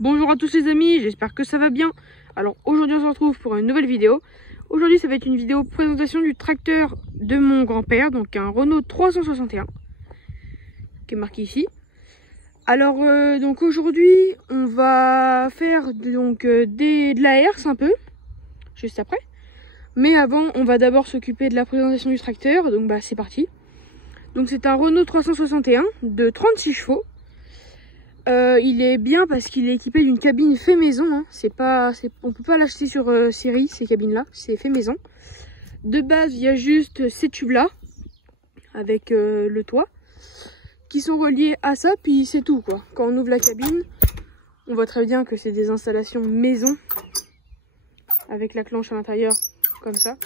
Bonjour à tous les amis, j'espère que ça va bien. Alors aujourd'hui on se retrouve pour une nouvelle vidéo. Aujourd'hui ça va être une vidéo présentation du tracteur de mon grand-père, donc un Renault 361 qui est marqué ici. Alors donc aujourd'hui on va faire donc de la herse un peu, juste après. Mais avant on va d'abord s'occuper de la présentation du tracteur, donc bah c'est parti. Donc c'est un Renault 361 de 36 chevaux. Il est bien parce qu'il est équipé d'une cabine fait maison. Hein. On peut pas l'acheter sur série, ces cabines-là. C'est fait maison. De base, il y a juste ces tubes-là, avec le toit, qui sont reliés à ça, puis c'est tout, quoi. Quand on ouvre la cabine, on voit très bien que c'est des installations maison, avec la clenche à l'intérieur, comme ça.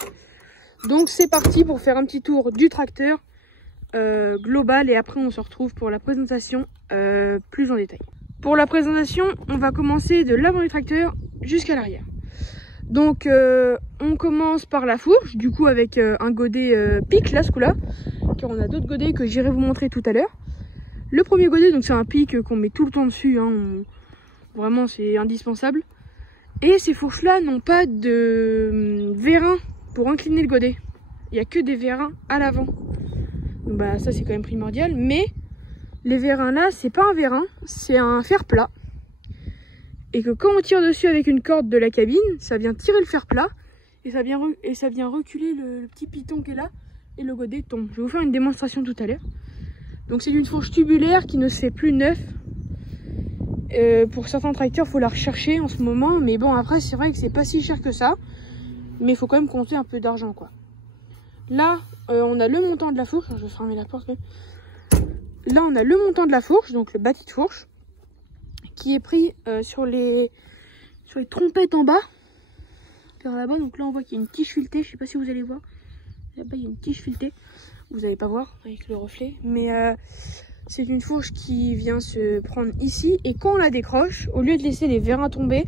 Donc c'est parti pour faire un petit tour du tracteur global, et après on se retrouve pour la présentation plus en détail. Pour la présentation, on va commencer de l'avant du tracteur jusqu'à l'arrière. Donc on commence par la fourche, du coup avec un godet pic là, ce coup-là, car on a d'autres godets que j'irai vous montrer tout à l'heure. Le premier godet, donc c'est un pic qu'on met tout le temps dessus, hein, vraiment c'est indispensable. Et ces fourches là n'ont pas de vérin pour incliner le godet, il n'y a que des vérins à l'avant. Donc bah ça c'est quand même primordial, mais les vérins là c'est pas un vérin, c'est un fer plat. Et que quand on tire dessus avec une corde de la cabine, ça vient tirer le fer plat et ça vient reculer le petit piton qui est là et le godet tombe. Je vais vous faire une démonstration tout à l'heure. Donc c'est une fourche tubulaire qui ne se fait plus neuf. Pour certains tracteurs, il faut la rechercher en ce moment, mais bon après c'est vrai que c'est pas si cher que ça, mais il faut quand même compter un peu d'argent quoi. Là on a le montant de la fourche, je vais fermer la porte quand même. Là on a le montant de la fourche, donc le bâti de fourche, qui est pris sur les trompettes en bas, vers là-bas. Donc là on voit qu'il y a une tige filetée, je sais pas si vous allez voir, là-bas il y a une tige filetée, vous n'allez pas voir avec le reflet, mais c'est une fourche qui vient se prendre ici, et quand on la décroche, au lieu de laisser les vérins tomber,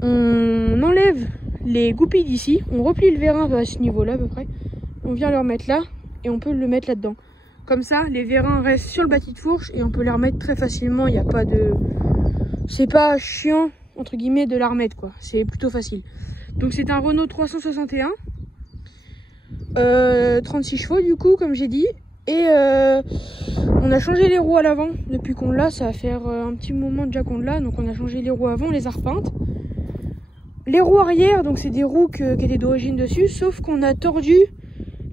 on enlève les goupilles d'ici, on replie le vérin à ce niveau-là à peu près, on vient le remettre là, et on peut le mettre là-dedans. Comme ça, les vérins restent sur le bâti de fourche, et on peut les remettre très facilement, il n'y a pas de... C'est pas chiant, entre guillemets, de la remettre, quoi. C'est plutôt facile. Donc c'est un Renault 361, 36 chevaux du coup, comme j'ai dit, et on a changé les roues à l'avant depuis qu'on l'a, ça va faire un petit moment déjà qu'on l'a, donc on a changé les roues avant, on les a repeintes. Les roues arrière, donc c'est des roues qui étaient d'origine dessus, sauf qu'on a tordu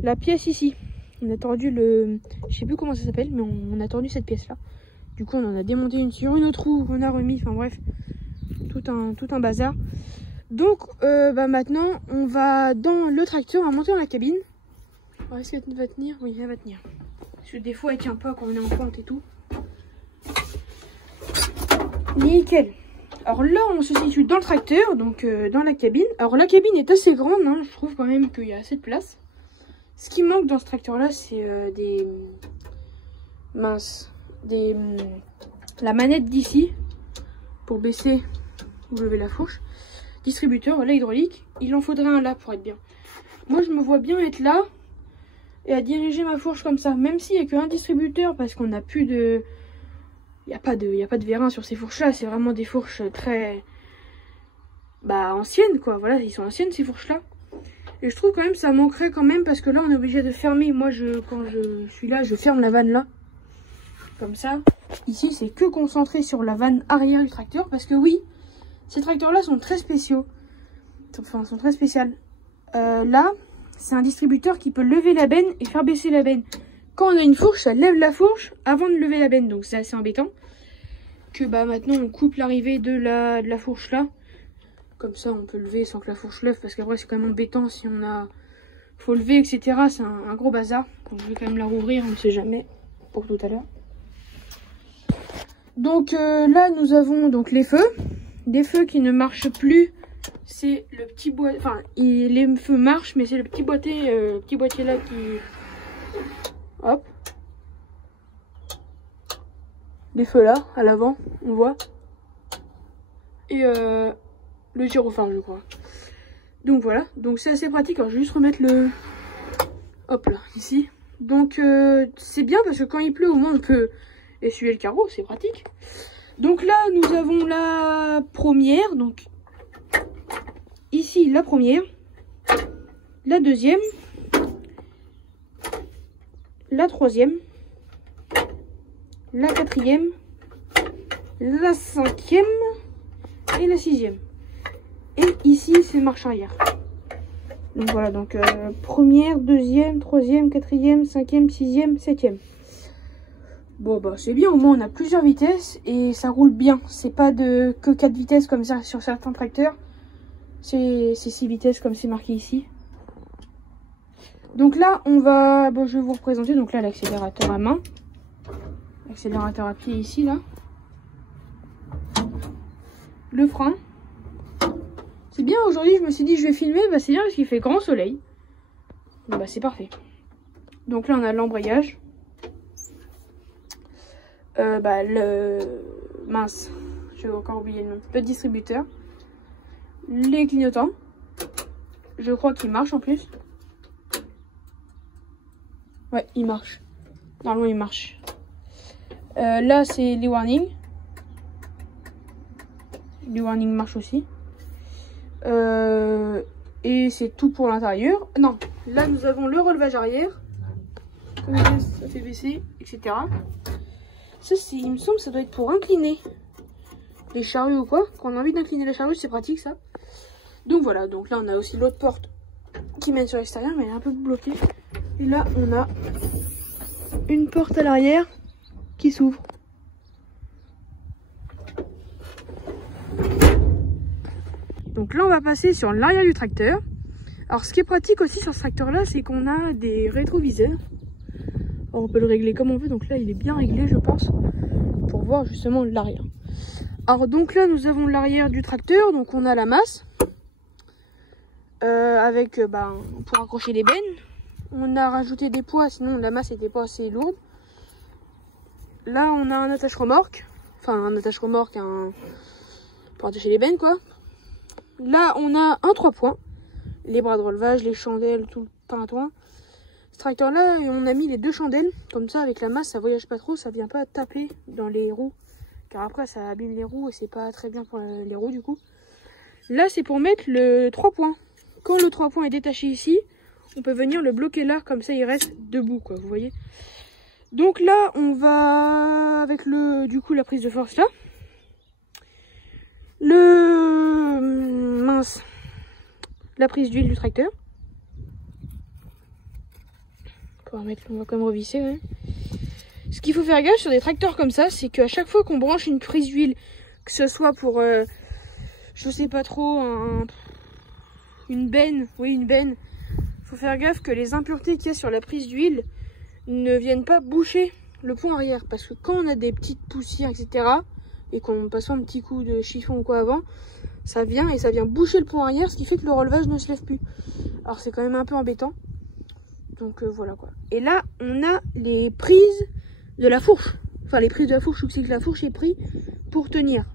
la pièce ici. On a tordu le... Je sais plus comment ça s'appelle, mais on a tordu cette pièce là. Du coup on en a démonté une sur une autre roue, on a remis, enfin bref, tout un bazar. Donc bah maintenant on va dans le tracteur, on va monter dans la cabine. On va essayer si elle va tenir, oui elle va tenir. Parce que des fois elle tient pas quand on est en pente et tout. Nickel. Alors là on se situe dans le tracteur, donc dans la cabine. Alors la cabine est assez grande, hein, je trouve quand même qu'il y a assez de place. Ce qui manque dans ce tracteur là c'est la manette d'ici pour baisser ou lever la fourche. Distributeur, voilà, hydraulique, il en faudrait un là pour être bien. Moi je me vois bien être là et à diriger ma fourche comme ça, même s'il n'y a qu'un distributeur parce qu'on n'a plus de... Il n'y a pas de vérin sur ces fourches là, c'est vraiment des fourches très anciennes quoi, voilà, ils sont anciennes ces fourches là. Et je trouve quand même ça manquerait quand même parce que là on est obligé de fermer. Moi quand je suis là, je ferme la vanne là. Comme ça. Ici c'est que concentré sur la vanne arrière du tracteur. Parce que oui, ces tracteurs là sont très spéciaux. Enfin sont très spéciales. Là, c'est un distributeur qui peut lever la benne et faire baisser la benne. Quand on a une fourche, ça lève la fourche avant de lever la benne. Donc c'est assez embêtant. Que bah maintenant on coupe l'arrivée de la fourche là. Comme ça on peut lever sans que la fourche lève, parce qu'après c'est quand même embêtant si on a... Faut lever etc, c'est un gros bazar. Donc je vais quand même la rouvrir, on ne sait jamais, pour tout à l'heure. Donc là nous avons donc les feux. Des feux qui ne marchent plus, c'est le petit boîtier, enfin les feux marchent mais c'est le petit boîtier là qui... Hop. Les feux là, à l'avant, on voit. Et le gyrophare je crois. Donc voilà, donc c'est assez pratique. Alors je vais juste remettre le... Hop là, ici. Donc c'est bien parce que quand il pleut au moins on peut essuyer le carreau, c'est pratique. Donc là, nous avons la première. Donc ici, la première. La deuxième. La troisième. La quatrième. La cinquième. Et la sixième. Et ici, c'est marche arrière. Donc voilà, donc première, deuxième, troisième, quatrième, cinquième, sixième, septième. Bon bah c'est bien, au moins on a plusieurs vitesses et ça roule bien. C'est pas que 4 vitesses comme ça sur certains tracteurs. C'est 6 vitesses comme c'est marqué ici. Donc là on va, bon, je vais vous représenter donc là l'accélérateur à main. L'accélérateur à pied ici là. Le frein. C'est bien, aujourd'hui je me suis dit je vais filmer, bah c'est bien parce qu'il fait grand soleil. Bah c'est parfait. Donc là on a l'embrayage. Mince, j'ai encore oublié le nom. Le distributeur. Les clignotants. Je crois qu'il marche en plus. Ouais, il marche. Normalement il marche. Là c'est les warnings. Les warnings marchent aussi. Et c'est tout pour l'intérieur. Non, là nous avons le relevage arrière. Comme ça fait baisser, etc. Ça, il me semble, ça doit être pour incliner les charrues ou quoi. Quand on a envie d'incliner la charrue, c'est pratique ça. Donc voilà, donc là on a aussi l'autre porte qui mène sur l'extérieur, mais elle est un peu bloquée. Et là on a une porte à l'arrière qui s'ouvre. Donc là on va passer sur l'arrière du tracteur. Alors ce qui est pratique aussi sur ce tracteur là, c'est qu'on a des rétroviseurs. Alors, on peut le régler comme on veut, donc là il est bien réglé je pense, pour voir justement l'arrière. Alors donc là nous avons l'arrière du tracteur, donc on a la masse, avec pour accrocher les bennes. On a rajouté des poids, sinon la masse n'était pas assez lourde. Là on a un attache-remorque, pour attacher les bennes quoi. Là on a un 3 points, les bras de relevage, les chandelles, tout le tintouin. Ce tracteur là on a mis les 2 chandelles, comme ça avec la masse ça voyage pas trop, ça vient pas taper dans les roues, car après ça abîme les roues et c'est pas très bien pour les roues du coup. Là c'est pour mettre le 3 points. Quand le 3 points est détaché ici, on peut venir le bloquer là, comme ça il reste debout quoi, vous voyez. Donc là on va avec la prise de force là. La prise d'huile du tracteur. On va quand même revisser. Ouais. Ce qu'il faut faire gaffe sur des tracteurs comme ça, c'est qu'à chaque fois qu'on branche une prise d'huile, que ce soit pour, je sais pas trop, une benne, faut faire gaffe que les impuretés qu'il y a sur la prise d'huile ne viennent pas boucher le pont arrière. Parce que quand on a des petites poussières, etc., et qu'on passe un petit coup de chiffon ou quoi avant, ça vient boucher le pont arrière, ce qui fait que le relevage ne se lève plus. Alors c'est quand même un peu embêtant. Donc voilà quoi. Et là on a les prises de la fourche. Enfin les prises de la fourche, c'est que la fourche est prise pour tenir.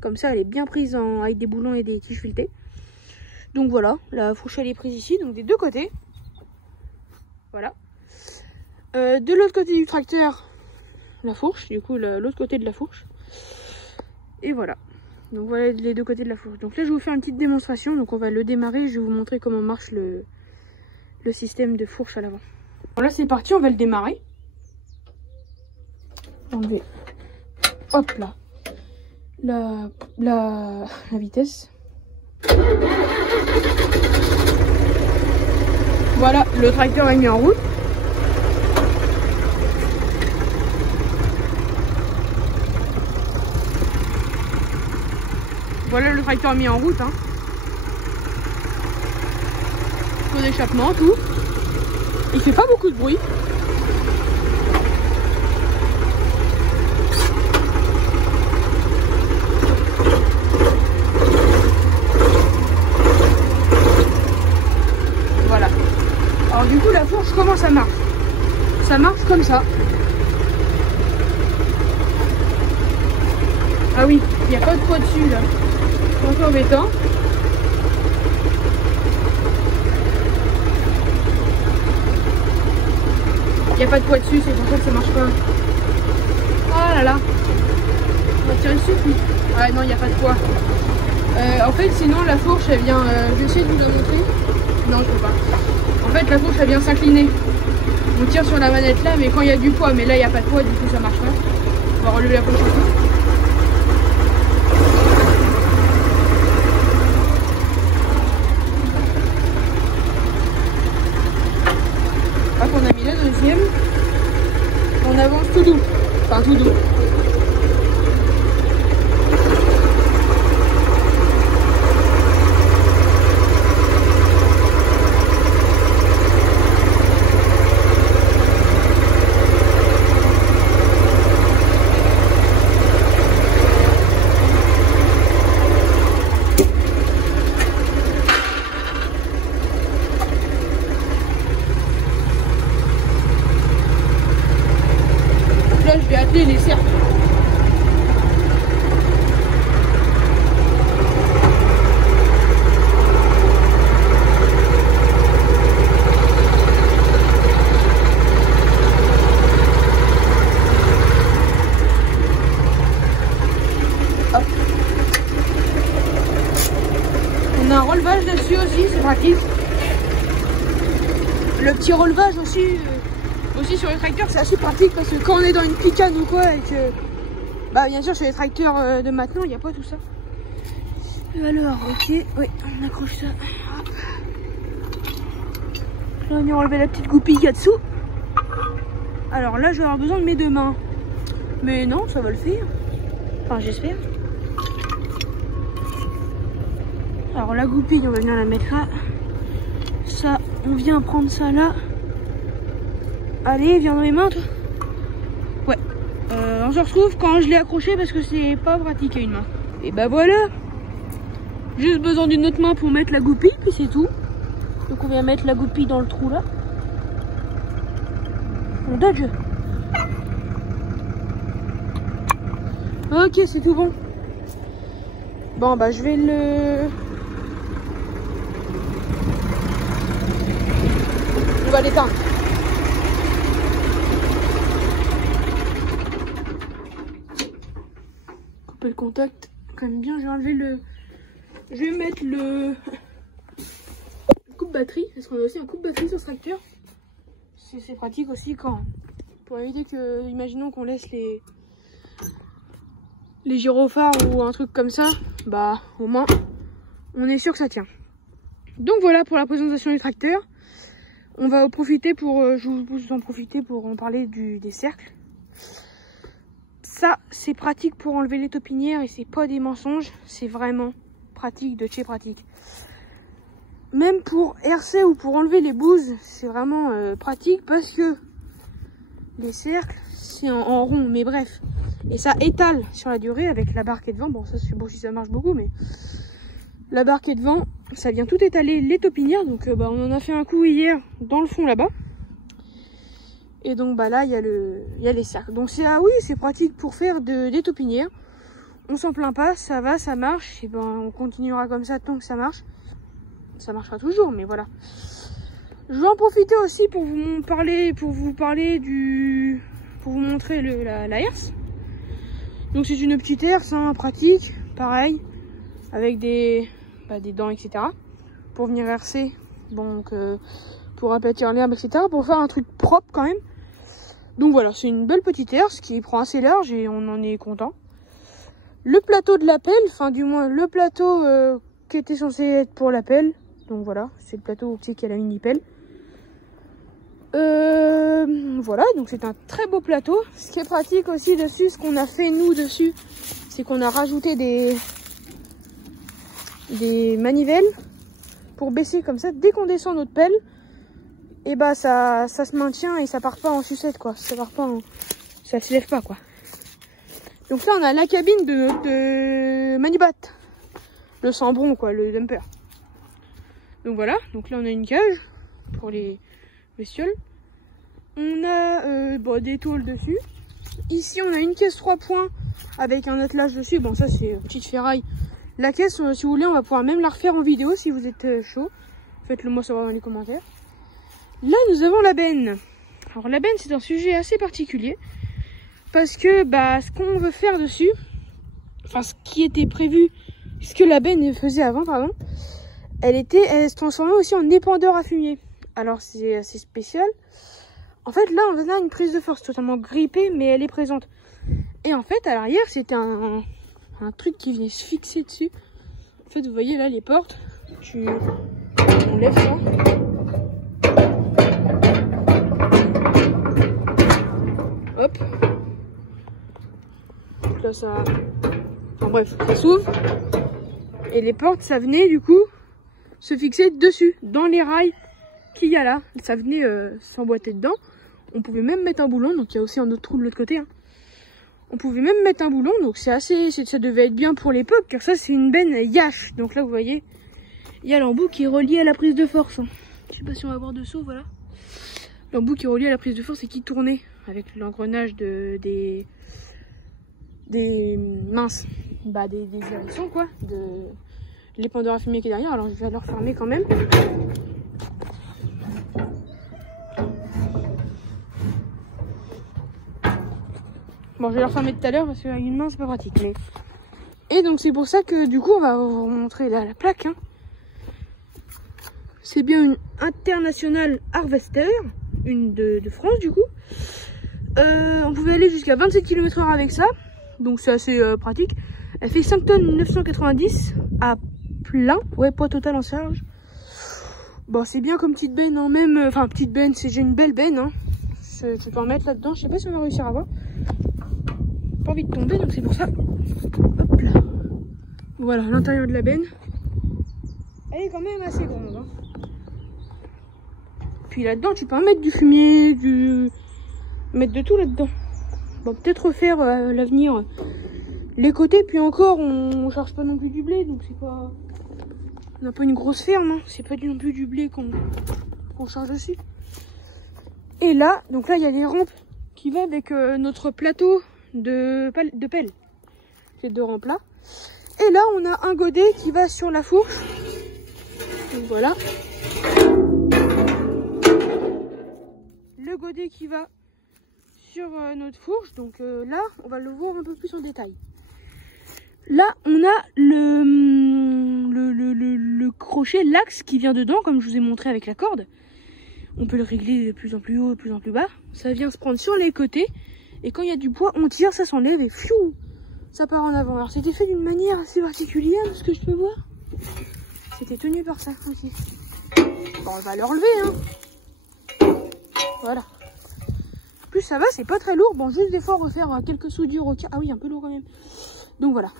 Comme ça elle est bien prise avec des boulons et des tiges filetées. Donc voilà, la fourche elle est prise ici, donc des deux côtés. Voilà. De l'autre côté du tracteur, la fourche, du coup l'autre côté de la fourche. Et voilà. Donc voilà les deux côtés de la fourche. Donc là je vais vous faire une petite démonstration. Donc on va le démarrer, je vais vous montrer comment marche le système de fourche à l'avant. Bon, là c'est parti, on va le démarrer. Enlever. Hop là. La vitesse. Voilà, le tracteur est mis en route. Voilà le tracteur mis en route. Hein. Feu d'échappement, tout. Il fait pas beaucoup de bruit. Voilà. Alors du coup la fourche, comment ça marche? Ça marche comme ça. Ah oui, il n'y a pas de poids dessus là. C'est un peu embêtant. Il n'y a pas de poids dessus, c'est pour ça que ça marche pas. Oh là là. On va tirer dessus. Ah non, il n'y a pas de poids. En fait, sinon la fourche elle vient. Je vais essayer de vous la montrer. Non, je peux pas. En fait, la fourche elle vient s'incliner. On tire sur la manette là, mais quand il y a du poids, mais là il n'y a pas de poids, du coup ça marche pas. On va relever la fourche un peu. Hop, on a mis la deuxième. On avance tout doux. Enfin, tout doux. Là, je vais atteler les cercles. Hop. On a un relevage dessus aussi, c'est pratique. Le petit relevage aussi sur les tracteurs, c'est assez pratique parce que quand on est dans une picane ou quoi et que bah bien sûr sur les tracteurs de maintenant il n'y a pas tout ça. Alors ok, oui, on accroche ça. Hop. Là on y a enlevé la petite goupille qu'il y a dessous. Alors là je vais avoir besoin de mes deux mains, mais non ça va le faire, enfin j'espère. Alors la goupille on va venir la mettre là, ça on vient prendre ça là. Allez, viens dans mes mains, toi. Ouais. On se retrouve quand je l'ai accroché parce que c'est pas pratique à une main. Et bah voilà. Juste besoin d'une autre main pour mettre la goupille, puis c'est tout. Donc on vient mettre la goupille dans le trou là. On dodge. Ok, c'est tout bon. Bon bah je vais on va l'éteindre. Le contact quand même bien, j'ai enlevé je vais mettre le coupe batterie parce qu'on a aussi un coupe batterie sur ce tracteur. C'est pratique aussi quand pour éviter que, imaginons qu'on laisse les gyrophares ou un truc comme ça, bah au moins on est sûr que ça tient. Donc voilà pour la présentation du tracteur. On va en profiter pour je vous en profiter pour en parler des cercles. Ça, c'est pratique pour enlever les taupinières et c'est pas des mensonges. C'est vraiment pratique de chez pratique. Même pour RC ou pour enlever les bouses, c'est vraiment pratique parce que les cercles, c'est en rond, mais bref. Et ça étale sur la durée avec la barquette de vent. Bon, ça c'est bon si ça marche beaucoup, mais la barquette de vent, ça vient tout étaler les taupinières. Donc bah, on en a fait un coup hier dans le fond là-bas. Et donc bah là il y a les cercles. Donc c'est oui c'est pratique pour faire des taupinières. On s'en plaint pas, ça va, ça marche. Et ben on continuera comme ça tant que ça marche. Ça marchera toujours, mais voilà. Je vais en profiter aussi pour vous montrer la herse. Donc c'est une petite herse hein, pratique, pareil, avec des dents etc. Pour venir herser, donc pour aplatir l'herbe etc. Pour faire un truc propre quand même. Donc voilà, c'est une belle petite herse qui prend assez large et on en est content. Le plateau de la pelle, enfin du moins le plateau qui était censé être pour la pelle. Donc voilà, c'est le plateau qui a la mini pelle. Voilà, donc c'est un très beau plateau. Ce qui est pratique aussi dessus, ce qu'on a fait nous dessus, c'est qu'on a rajouté des manivelles pour baisser comme ça. Dès qu'on descend notre pelle, et bah ça se maintient et ça part pas en sucette quoi. Ça part pas ça se lève pas quoi. Donc là on a la cabine de notre Manibat, le Sambron quoi, le dumper. Donc voilà, donc là on a une cage pour les bestioles. On a des tôles dessus. Ici on a une caisse 3 points avec un attelage dessus. Bon ça c'est petite ferraille. La caisse si vous voulez on va pouvoir même la refaire en vidéo si vous êtes chaud. Faites-le moi savoir dans les commentaires. Là nous avons la benne. Alors la benne c'est un sujet assez particulier. Parce que ce qu'on veut faire dessus, enfin ce qui était prévu, ce que la benne faisait avant, pardon, elle se transformait aussi en épandeur à fumier. Alors c'est assez spécial. En fait là on a une prise de force totalement grippée, mais elle est présente. Et en fait à l'arrière c'était un truc qui venait se fixer dessus. En fait vous voyez là les portes, on lève ça. Hop. Là ça, enfin bref, ça s'ouvre. Et les portes ça venait du coup se fixer dessus, dans les rails qu'il y a là. Ça venait s'emboîter dedans. On pouvait même mettre un boulon, donc il y a aussi un autre trou de l'autre côté. Hein. On pouvait même mettre un boulon, donc ça devait être bien pour l'époque, car ça c'est une benne Yash. Donc là vous voyez, il y a l'embout qui est relié à la prise de force. Je sais pas si on va voir dessous, voilà. L'embout qui est relié à la prise de force et qui tournait avec l'engrenage des minces, des hérissons quoi, de l'épandeur à fumier qui est derrière. Alors je vais le refermer quand même. Bon, je vais le refermer tout à l'heure parce qu'avec une main c'est pas pratique. Mais... Et donc c'est pour ça que du coup on va vous montrer là la plaque. Hein. C'est bien une International Harvester, une de France du coup. On pouvait aller jusqu'à 27 km/h avec ça, donc c'est assez pratique. Elle fait 5 tonnes 990 à plein, ouais, poids total en charge. Bon, c'est bien comme petite benne, hein, même, enfin petite benne, j'ai une belle benne. Hein. Tu peux en mettre là-dedans, je sais pas si on va réussir à voir. Pas envie de tomber, donc c'est pour ça. Hop là. Voilà, l'intérieur de la benne. Elle est quand même assez grande. Hein. Puis là-dedans, tu peux en mettre du fumier, mettre de tout là-dedans. Bon, peut-être refaire à l'avenir les côtés, puis encore, on charge pas non plus du blé, donc c'est pas... On n'a pas une grosse ferme, hein. C'est pas non plus du blé qu'on charge dessus. Et là, donc là, il y a les rampes qui vont avec notre plateau de pelle. Ces deux rampes là. Et là, on a un godet qui va sur la fourche. Donc voilà. Le godet qui va sur notre fourche. Donc là, on va le voir un peu plus en détail. Là, on a le crochet, l'axe qui vient dedans, comme je vous ai montré avec la corde. On peut le régler de plus en plus haut, de plus en plus bas. Ça vient se prendre sur les côtés. Et quand il y a du poids, on tire, ça s'enlève et fiou, ça part en avant. Alors c'était fait d'une manière assez particulière, de ce que je peux voir. C'était tenu par ça aussi. Bon, on va le relever, hein. Voilà. En plus, ça va, c'est pas très lourd. Bon, juste des fois, refaire quelques soudures au cas. Ah oui, un peu lourd quand même. Donc voilà.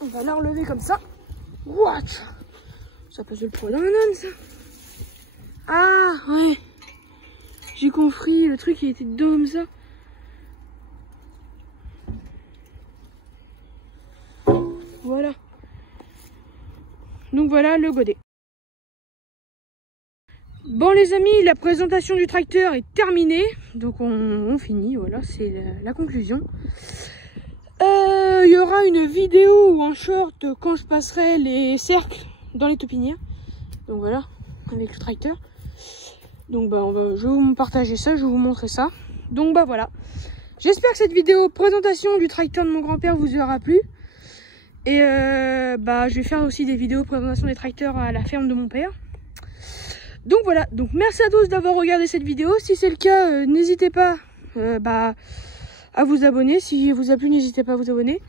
On va la relever comme ça. Watch. Ça passe le poids d'un âne, ça. Ah, ouais. J'ai compris, le truc il était dedans comme ça. Voilà. Donc voilà le godet. Bon les amis, la présentation du tracteur est terminée. Donc on finit, voilà, c'est la conclusion. Il y aura une vidéo ou un short quand je passerai les cercles dans les taupinières. Donc voilà, avec le tracteur. Donc bah je vais vous partager ça, je vais vous montrer ça. Donc bah voilà. J'espère que cette vidéo présentation du tracteur de mon grand-père vous aura plu. Et je vais faire aussi des vidéos présentation des tracteurs à la ferme de mon père. Donc voilà, donc merci à tous d'avoir regardé cette vidéo. Si c'est le cas, n'hésitez pas à vous abonner. Si vous a plu, n'hésitez pas à vous abonner.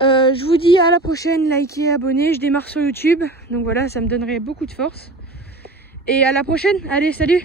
Je vous dis à la prochaine, likez, abonnez. Je démarre sur YouTube, donc voilà, ça me donnerait beaucoup de force. Et à la prochaine, allez, salut!